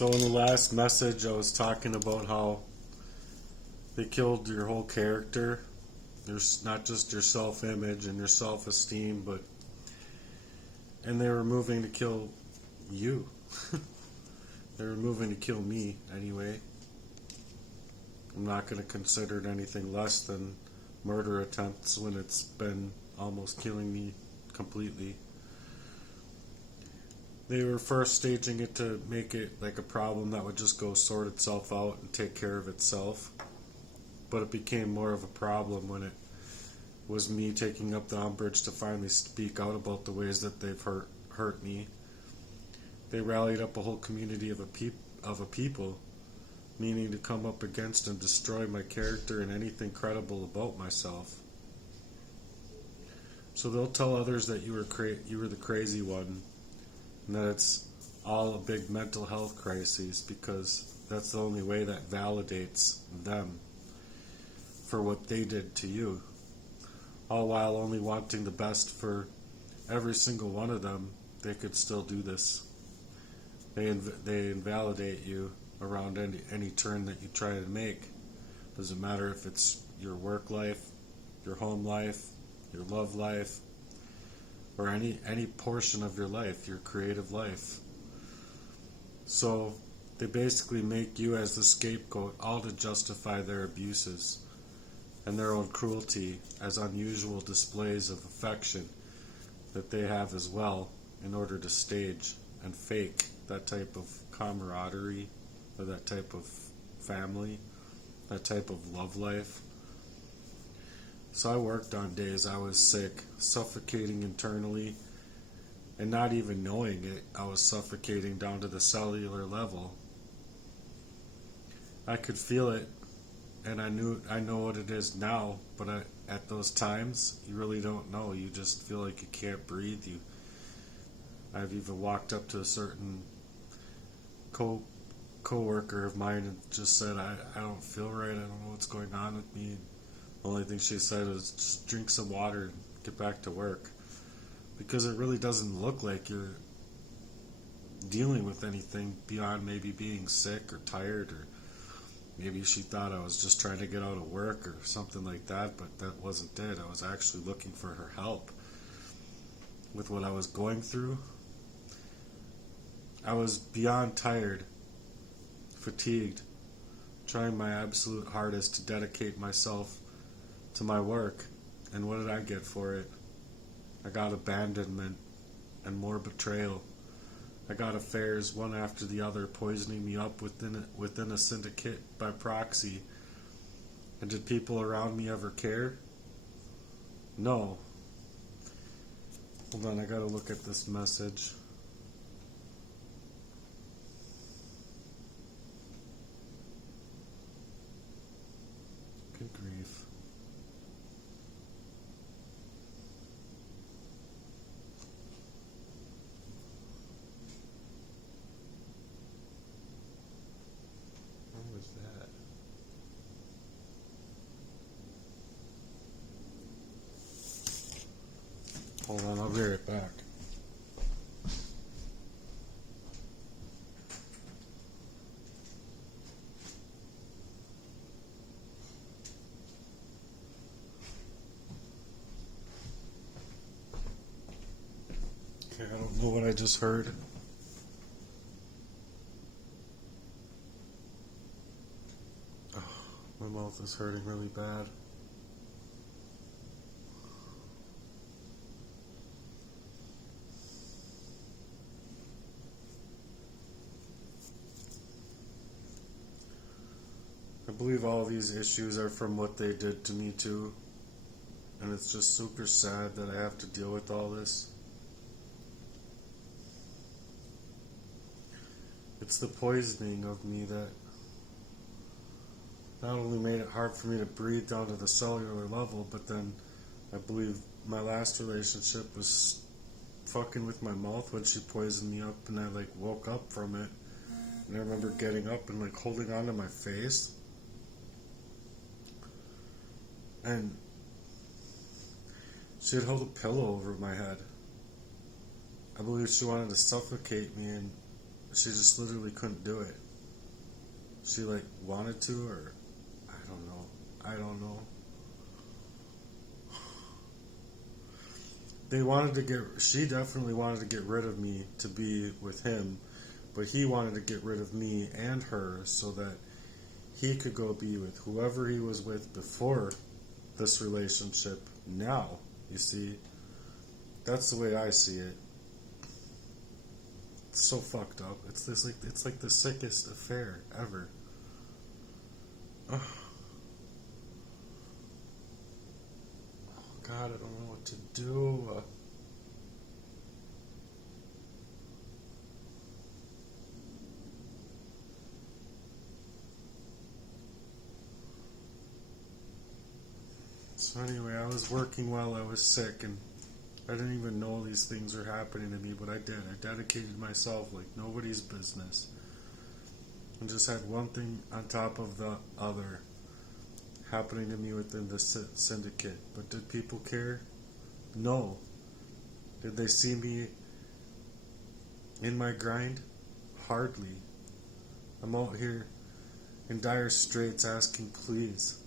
So in the last message, I was talking about how they killed your whole character. There's not just your self-image and your self-esteem, and they were moving to kill you. They were moving to kill me anyway. I'm not going to consider it anything less than murder attempts when it's been almost killing me completely. They were first staging it to make it like a problem that would just go sort itself out and take care of itself. But it became more of a problem when it was me taking up the umbrage to finally speak out about the ways that they've hurt me. They rallied up a whole community of a people, meaning to come up against and destroy my character and anything credible about myself. So they'll tell others that you were the crazy one, and that it's all a big mental health crisis, because that's the only way that validates them for what they did to you, all while only wanting the best for every single one of them. They could still do this. They invalidate you around any turn that you try to make. Doesn't matter if it's your work life, your home life, your love life, or any portion of your life, your creative life. So they basically make you as the scapegoat, all to justify their abuses and their own cruelty as unusual displays of affection that they have as well, in order to stage and fake that type of camaraderie, or that type of family, that type of love life. So I worked on days I was sick, suffocating internally, and not even knowing it, I was suffocating down to the cellular level. I could feel it, and I know what it is now, but at those times, you really don't know. You just feel like you can't breathe. I've even walked up to a certain co-worker of mine and just said, I don't feel right, I don't know what's going on with me. The only thing she said was, just drink some water and get back to work. Because it really doesn't look like you're dealing with anything beyond maybe being sick or tired, or maybe she thought I was just trying to get out of work or something like that, but that wasn't it. I was actually looking for her help with what I was going through. I was beyond tired, fatigued, trying my absolute hardest to dedicate myself to my work, and what did I get for it? I got abandonment and more betrayal. I got affairs, one after the other, poisoning me up within a syndicate by proxy. And did people around me ever care? No. Hold on, I gotta look at this message. Good grief. What was that? Hold on, I'll be right back. Okay, I don't know what I just heard. Oh, my mouth is hurting really bad. I believe all these issues are from what they did to me too, and it's just super sad that I have to deal with all this. It's the poisoning of me that not only made it hard for me to breathe down to the cellular level, but then I believe my last relationship was fucking with my mouth when she poisoned me up, and I woke up from it, and I remember getting up and holding onto my face, and she'd hold a pillow over my head. I believe she wanted to suffocate me, and she just literally couldn't do it. She like wanted to, or I don't know. I don't know. She definitely wanted to get rid of me to be with him, but he wanted to get rid of me and her so that he could go be with whoever he was with before this relationship now. You see, that's the way I see it. It's so fucked up. It's like the sickest affair ever. Oh God, I don't know what to do. So anyway, I was working while I was sick, and I didn't even know these things were happening to me, but I did. I dedicated myself like nobody's business, and just had one thing on top of the other happening to me within the syndicate. But did people care? No. Did they see me in my grind? Hardly. I'm out here in dire straits asking, please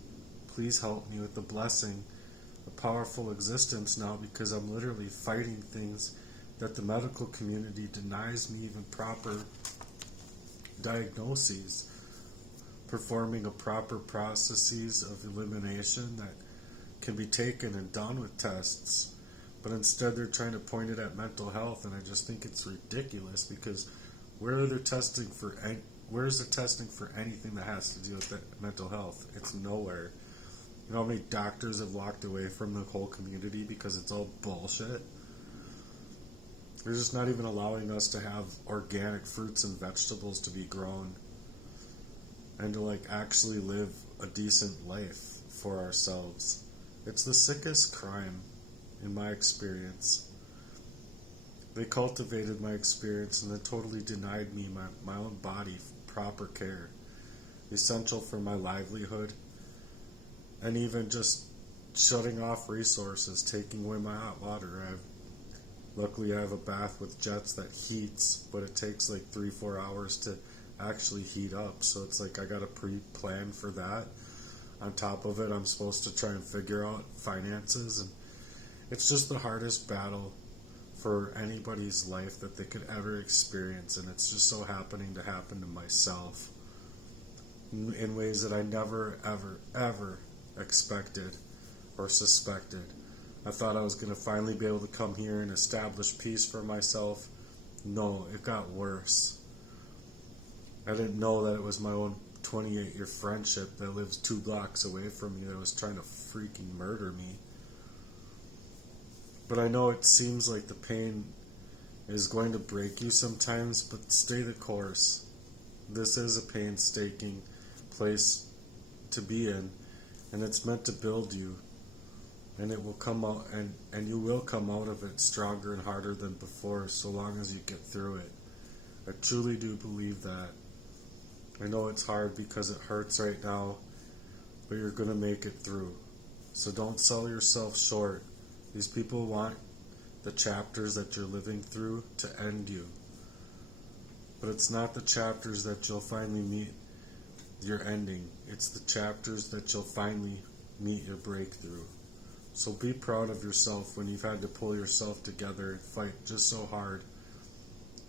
help me with the blessing, a powerful existence now, because I'm literally fighting things that the medical community denies me even proper diagnoses, performing a proper processes of elimination that can be taken and done with tests, but instead they're trying to point it at mental health, and I just think it's ridiculous, because where's the testing for anything that has to do with mental health? It's nowhere. You know how many doctors have walked away from the whole community because it's all bullshit? They're just not even allowing us to have organic fruits and vegetables to be grown and to like actually live a decent life for ourselves. It's the sickest crime in my experience. They cultivated my experience and then totally denied me my own body proper care, essential for my livelihood, and even just shutting off resources, taking away my hot water. Luckily I have a bath with jets that heats, but it takes like 3-4 hours to actually heat up, so it's like I gotta pre-plan for that. On top of it, I'm supposed to try and figure out finances, and it's just the hardest battle for anybody's life that they could ever experience, and it's just so happening to happen to myself in ways that I never, ever, ever expected or suspected. I thought I was going to finally be able to come here and establish peace for myself. No, it got worse. I didn't know that it was my own 28-year friendship that lives 2 blocks away from me that was trying to freaking murder me. But I know it seems like the pain is going to break you sometimes, but stay the course. This is a painstaking place to be in, and it's meant to build you. And it will come out, and you will come out of it stronger and harder than before, so long as you get through it. I truly do believe that. I know it's hard because it hurts right now, but you're going to make it through. So don't sell yourself short. These people want the chapters that you're living through to end you. But it's not the chapters that you'll finally meet your ending. It's the chapters that you'll finally meet your breakthrough. So be proud of yourself when you've had to pull yourself together and fight just so hard,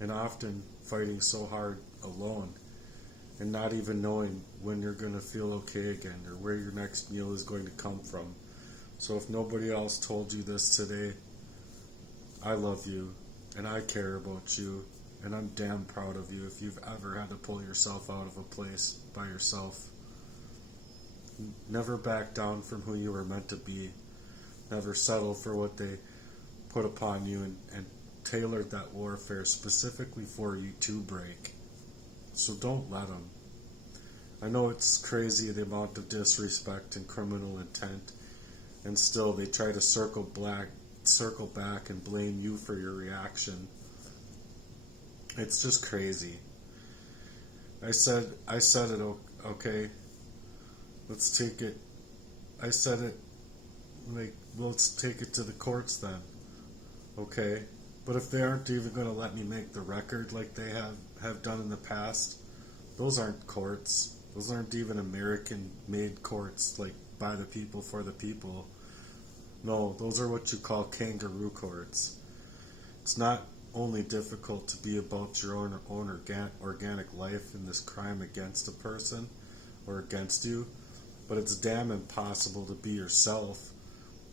and often fighting so hard alone, and not even knowing when you're going to feel okay again or where your next meal is going to come from. So if nobody else told you this today, I love you, and I care about you, and I'm damn proud of you if you've ever had to pull yourself out of a place by yourself. Never back down from who you were meant to be. Never settle for what they put upon you, and tailored that warfare specifically for you to break. So don't let them. I know it's crazy the amount of disrespect and criminal intent, and still they try to circle back and blame you for your reaction. It's just crazy. I said it, okay? Let's take it. I said it, like, let's take it to the courts then, okay? But if they aren't even going to let me make the record like they have done in the past, those aren't courts. Those aren't even American-made courts, like by the people for the people. No, those are what you call kangaroo courts. It's not only difficult to be about your own organic life in this crime against a person or against you, but it's damn impossible to be yourself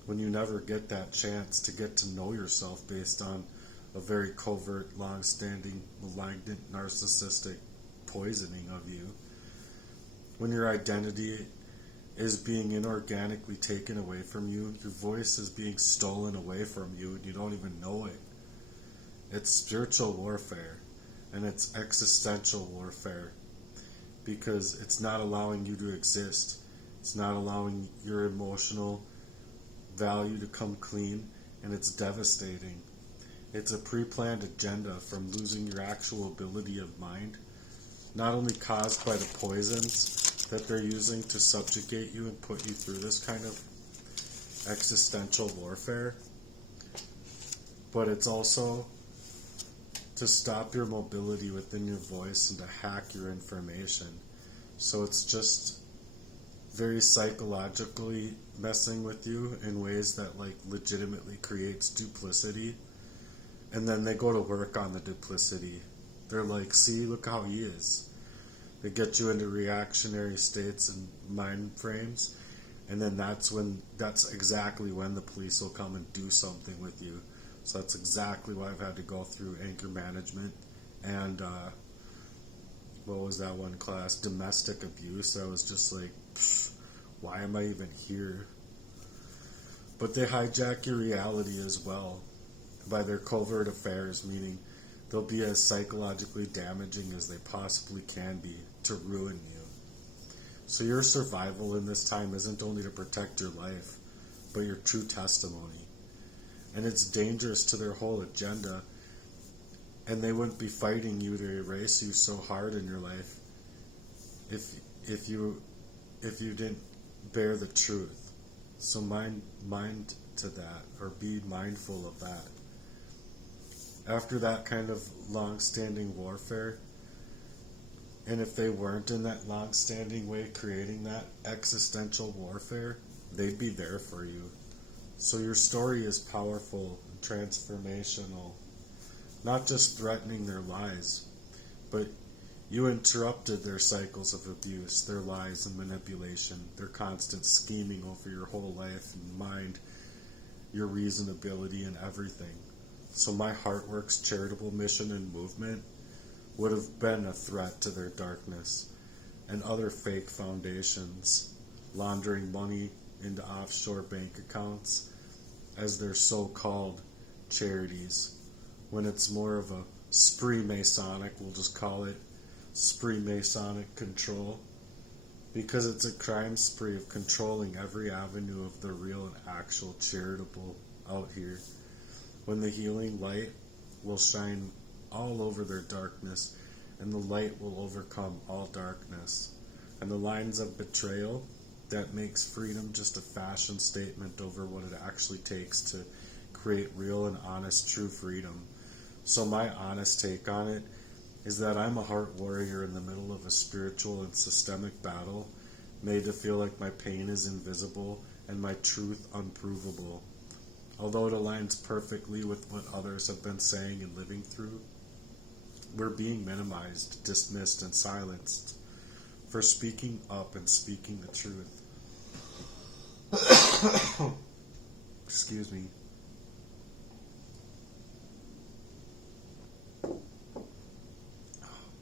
when you never get that chance to get to know yourself based on a very covert, long-standing, malignant, narcissistic poisoning of you. When your identity is being inorganically taken away from you, your voice is being stolen away from you, and you don't even know it. It's spiritual warfare, and it's existential warfare, because it's not allowing you to exist. It's not allowing your emotional value to come clean, and it's devastating. It's a pre-planned agenda from losing your actual ability of mind, not only caused by the poisons that they're using to subjugate you and put you through this kind of existential warfare, but it's also to stop your mobility within your voice and to hack your information. So it's just very psychologically messing with you in ways that like legitimately creates duplicity. And then they go to work on the duplicity. They're like, see, look how he is. They get you into reactionary states and mind frames, and then that's exactly when the police will come and do something with you. So that's exactly why I've had to go through anger management and what was that one class? Domestic abuse. I was just like, why am I even here? But they hijack your reality as well by their covert affairs, meaning they'll be as psychologically damaging as they possibly can be to ruin you. So your survival in this time isn't only to protect your life, but your true testimony. And it's dangerous to their whole agenda, and they wouldn't be fighting you to erase you so hard in your life if you didn't bear the truth. So mind to that, or be mindful of that. After that kind of long-standing warfare, and if they weren't in that long-standing way creating that existential warfare, they'd be there for you. So your story is powerful and transformational, not just threatening their lies, but you interrupted their cycles of abuse, their lies and manipulation, their constant scheming over your whole life and mind, your reasonability and everything. So my Heartworks charitable mission and movement would have been a threat to their darkness and other fake foundations laundering money into offshore bank accounts as their so-called charities, when it's more of a spree Masonic, we'll just call it spree Masonic control, because it's a crime spree of controlling every avenue of the real and actual charitable out here, when the healing light will shine all over their darkness, and the light will overcome all darkness. And the lines of betrayal that makes freedom just a fashion statement over what it actually takes to create real and honest, true freedom. So my honest take on it is that I'm a heart warrior in the middle of a spiritual and systemic battle, made to feel like my pain is invisible and my truth unprovable. Although it aligns perfectly with what others have been saying and living through, we're being minimized, dismissed, and silenced for speaking up and speaking the truth. Excuse me.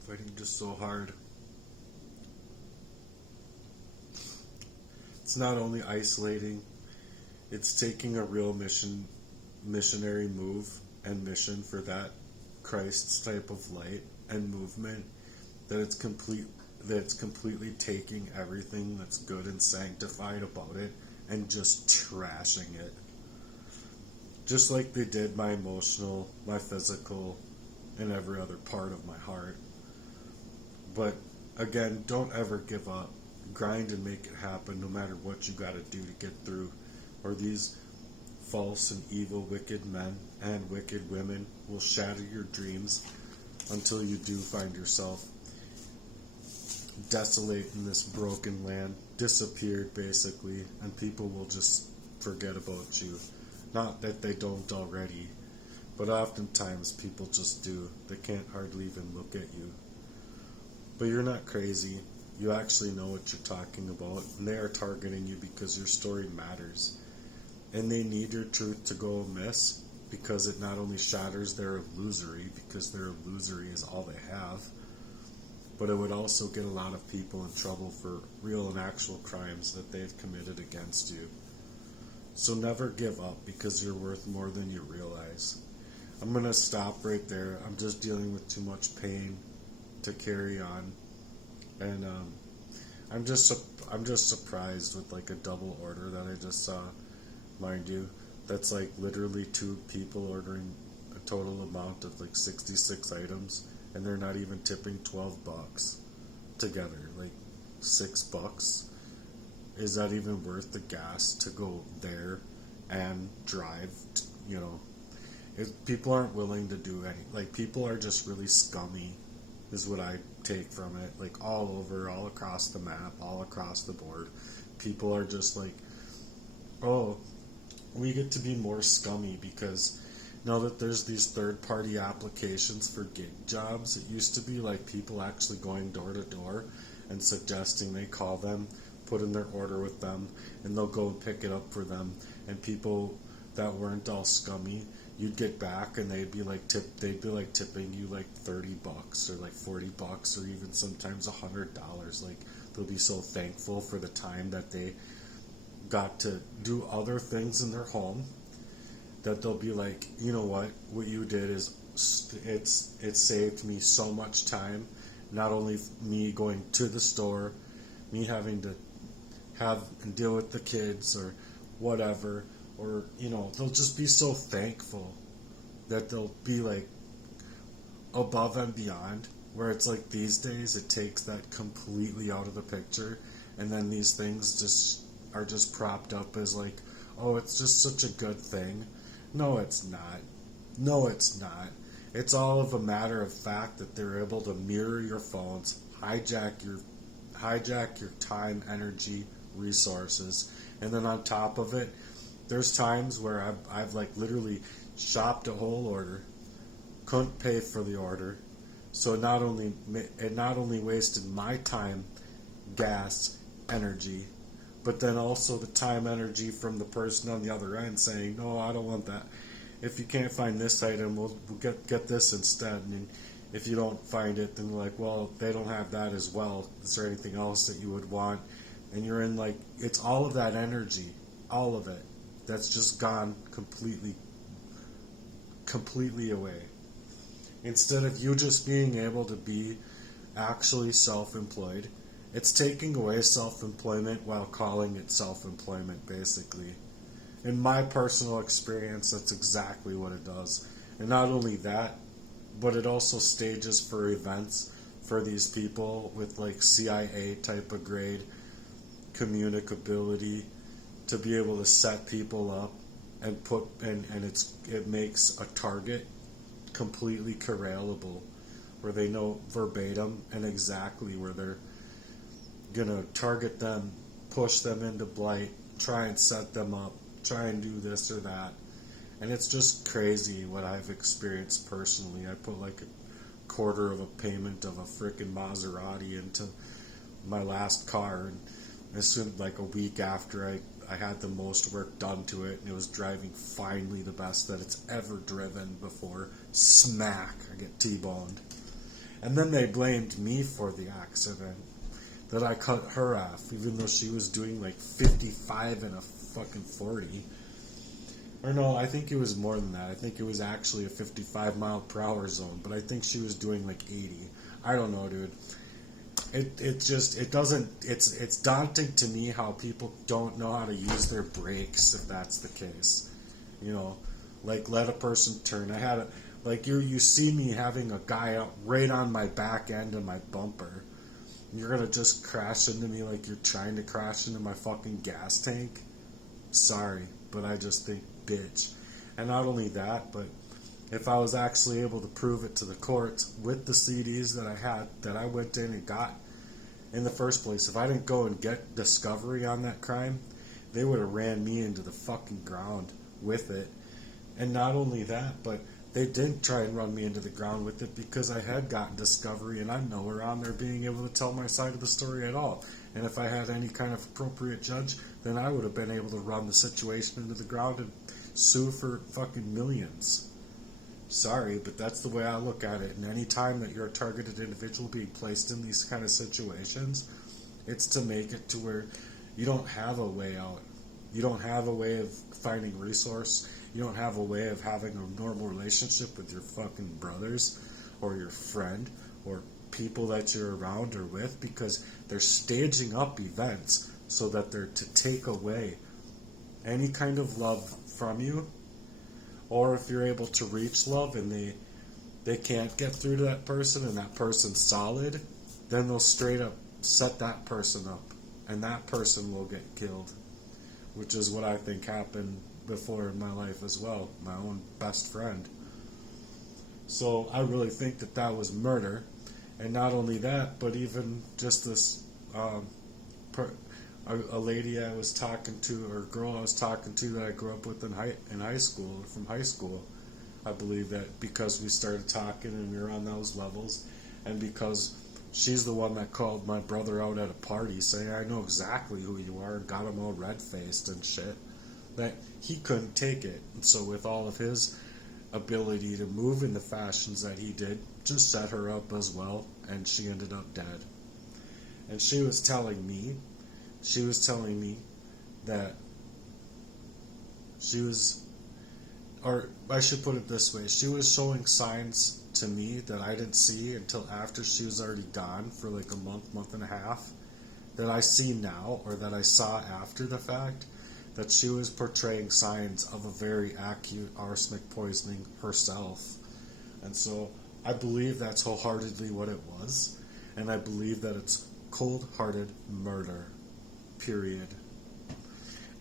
Fighting just so hard. It's not only isolating, it's taking a real missionary move and mission for that Christ's type of light and movement, that it's completely taking everything that's good and sanctified about it and just trashing it. Just like they did my emotional, my physical, and every other part of my heart. But again, don't ever give up. Grind and make it happen no matter what you gotta do to get through, or these false and evil wicked men and wicked women will shatter your dreams until you do find yourself desolate in this broken land, disappeared basically, and people will just forget about you. Not that they don't already, but oftentimes people just do. They can't hardly even look at you. But you're not crazy. You actually know what you're talking about, and they are targeting you because your story matters. And they need your truth to go amiss, because it not only shatters their illusory, because their illusory is all they have, but it would also get a lot of people in trouble for real and actual crimes that they've committed against you. So never give up, because you're worth more than you realize. I'm going to stop right there. I'm just dealing with too much pain to carry on. And I'm just surprised with like a double order that I just saw, mind you. That's like literally 2 people ordering a total amount of like 66 items, and they're not even tipping $12 together. Like $6. Is that even worth the gas to go there and drive? You know, people aren't willing to do any. Like, people are just really scummy, is what I take from it. Like, all over, all across the map, all across the board, people are just like, oh, we get to be more scummy because now that there's these third-party applications for gig jobs, it used to be like people actually going door to door and suggesting they call them, put in their order with them, and they'll go and pick it up for them. And people that weren't all scummy, you'd get back and they'd be like tipping you like $30 or like $40 or even sometimes $100. Like, they'll be so thankful for the time that they got to do other things in their home, that they'll be like, you know what you did is it saved me so much time. Not only me going to the store, me having to have and deal with the kids or whatever, or they'll just be so thankful that they'll be like above and beyond, where it's like these days it takes that completely out of the picture, and then these things are just propped up as like, oh, it's just such a good thing. No, it's not. No, it's not. It's all of a matter of fact that they're able to mirror your phones, hijack your time, energy, resources, and then on top of it, there's times where I've like literally shopped a whole order, couldn't pay for the order, so it not only wasted my time, gas, energy, but then also the time, energy from the person on the other end saying, no, I don't want that. If you can't find this item, we'll get this instead. And if you don't find it, then we're like, well, they don't have that as well. Is there anything else that you would want? And you're in like, it's all of that energy, all of it, that's just gone completely away. Instead of you just being able to be actually self-employed, it's taking away self-employment while calling it self-employment, basically. In my personal experience, that's exactly what it does. And not only that, but it also stages for events for these people with like CIA type of grade communicability to be able to set people up and it makes a target completely corrallable, where they know verbatim and exactly where they're gonna target them, push them into blight, try and set them up, try and do this or that. And it's just crazy what I've experienced personally. I put like a quarter of a payment of a frickin' Maserati into my last car, and as soon like a week after I had the most work done to it, and it was driving finally the best that it's ever driven before, smack, I get T-boned. And then they blamed me for the accident, that I cut her off, even though she was doing like 55 in a fucking 40. Or no, I think it was more than that. I think it was actually a 55 mile per hour zone, but I think she was doing like 80. I don't know, dude. It's daunting to me how people don't know how to use their brakes, if that's the case. Like let a person turn. You see me having a guy out right on my back end of my bumper. You're gonna just crash into me like you're trying to crash into my fucking gas tank? Sorry, but I just think, bitch. And not only that, but if I was actually able to prove it to the court with the CDs that I had, that I went in and got in the first place, if I didn't go and get discovery on that crime, they would have ran me into the fucking ground with it. And not only that, but they didn't try and run me into the ground with it because I had gotten discovery, and I'm nowhere on there being able to tell my side of the story at all. And if I had any kind of appropriate judge, then I would have been able to run the situation into the ground and sue for fucking millions. Sorry, but that's the way I look at it. And any time that you're a targeted individual being placed in these kind of situations, it's to make it to where you don't have a way out. You don't have a way of finding resource. You don't have a way of having a normal relationship with your fucking brothers or your friend or people that you're around or with, because they're staging up events so that they're to take away any kind of love from you. Or if you're able to reach love and they can't get through to that person and that person's solid, then they'll straight up set that person up and that person will get killed, which is what I think happened before in my life as well, my own best friend. So I really think that that was murder. And not only that, but even just this a lady I was talking to, or a girl I was talking to that I grew up with in high school, from high school. I believe that because we started talking and we were on those levels, and because she's the one that called my brother out at a party saying, I know exactly who you are, and got him all red-faced and shit, that he couldn't take it. And so with all of his ability to move in the fashions that he did, just set her up as well, and she ended up dead. And she was telling me that she was, or I should put it this way, she was showing signs to me that I didn't see until after she was already gone for like a month and a half, that I see now, or that I saw after the fact, that she was portraying signs of a very acute arsenic poisoning herself. And so I believe that's wholeheartedly what it was, and I believe that it's cold-hearted murder. Period.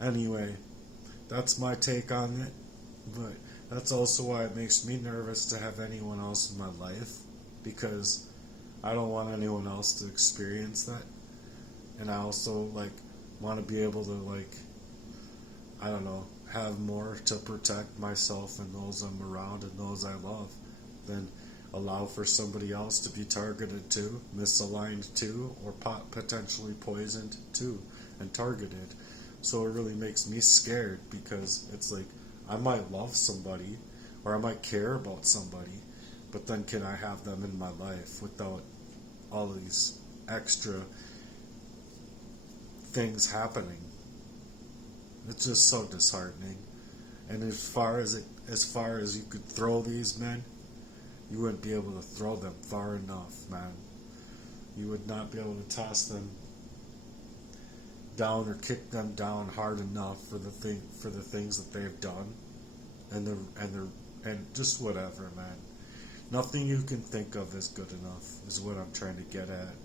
Anyway, that's my take on it, but that's also why it makes me nervous to have anyone else in my life, because I don't want anyone else to experience that. And I also want to be able to have more to protect myself and those I'm around and those I love than allow for somebody else to be targeted too, misaligned too, or potentially poisoned too and targeted. So it really makes me scared, because it's like I might love somebody or I might care about somebody, but then can I have them in my life without all these extra things happening? It's just so disheartening. And as far as you could throw these men, you wouldn't be able to throw them far enough, man. You would not be able to toss them down or kick them down hard enough for the things that they've done, and just whatever, man. Nothing you can think of is good enough, is what I'm trying to get at.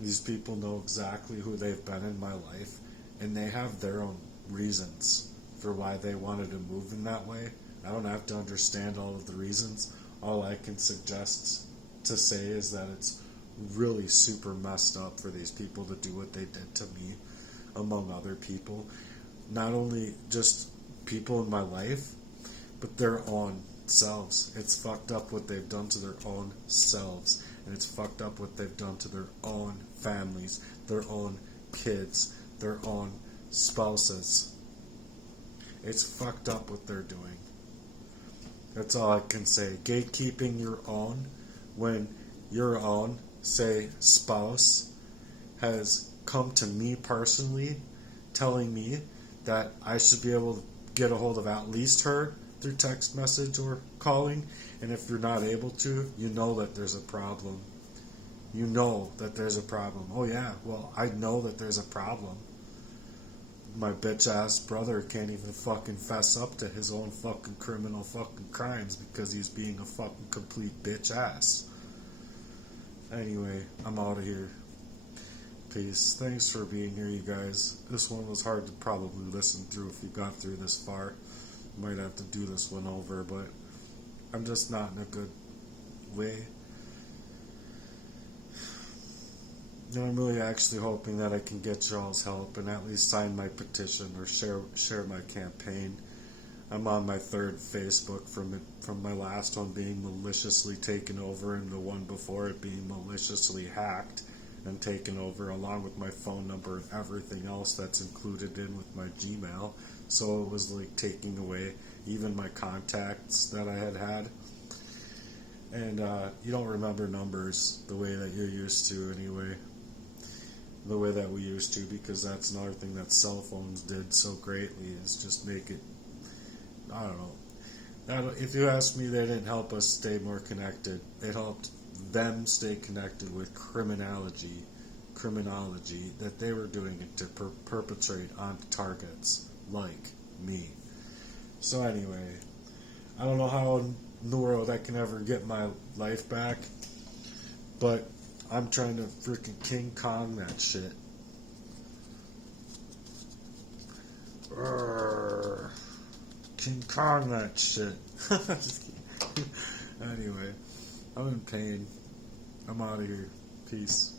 These people know exactly who they've been in my life, and they have their own reasons for why they wanted to move in that way. I don't have to understand all of the reasons. All I can suggest to say is that it's really super messed up for these people to do what they did to me, among other people. Not only just people in my life, but their own selves. It's fucked up what they've done to their own selves, and it's fucked up what they've done to their own families, their own kids, their own spouses. It's fucked up what they're doing. That's all I can say. Gatekeeping your own, when your own, say, spouse has come to me personally telling me that I should be able to get a hold of at least her through text message or calling, and if you're not able to, you know that there's a problem. You know that there's a problem. Oh yeah, well, I know that there's a problem. My bitch-ass brother can't even fucking fess up to his own fucking criminal fucking crimes because he's being a fucking complete bitch-ass. Anyway, I'm out of here. Peace. Thanks for being here, you guys. This one was hard to probably listen through if you got through this far. Might have to do this one over, but I'm just not in a good way. And I'm really actually hoping that I can get y'all's help and at least sign my petition or share my campaign. I'm on my third Facebook from my last one being maliciously taken over and the one before it being maliciously hacked and taken over, along with my phone number and everything else that's included in with my Gmail. So it was like taking away even my contacts that I had. And you don't remember numbers the way that you're used to anyway. The way that we used to, because that's another thing that cell phones did so greatly, is just make it, I don't know. If you ask me, they didn't help us stay more connected. It helped them stay connected with criminology that they were doing it to perpetrate on targets like me. So anyway, I don't know how in the world I can ever get my life back, but I'm trying to freaking King Kong that shit. Urgh. King Kong that shit. Anyway, I'm in pain. I'm out of here. Peace.